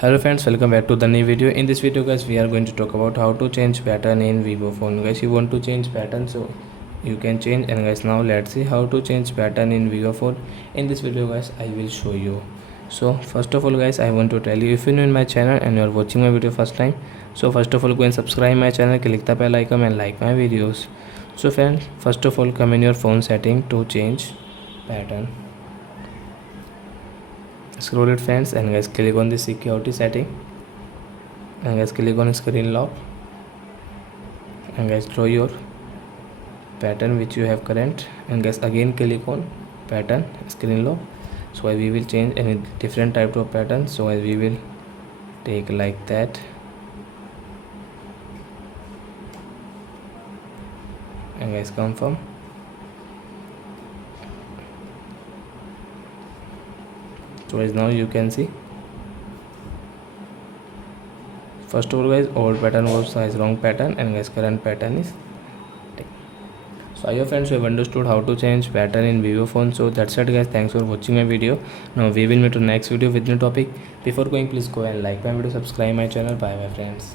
Hello friends, welcome back to the new video. In this video guys, we are going to talk about how to change pattern in vivo phone. Guys, you want to change pattern, so you can change. And guys, now let's see how to change pattern in vivo phone. In this video guys, I will show you. So first of all guys, I want to tell you, if you're new in my channel and you are watching my video first time, so first of all go and subscribe my channel, click the bell icon and like my videos. So friends, first of all come in your phone setting to change pattern. Scroll it friends, and guys click on the security setting, and guys click on screen lock, and guys draw your pattern which you have current, and guys again click on pattern screen lock. So we will change any different type of pattern, so we will take like that, and guys confirm. So as now you can see, first of all guys, old pattern was size wrong pattern, and guys current pattern is take. So I hope friends you have understood how to change pattern in vivo phone. So that's it guys, thanks for watching my video. Now we will meet to next video with new topic. Before going, please go and like my video, subscribe my channel. Bye my friends.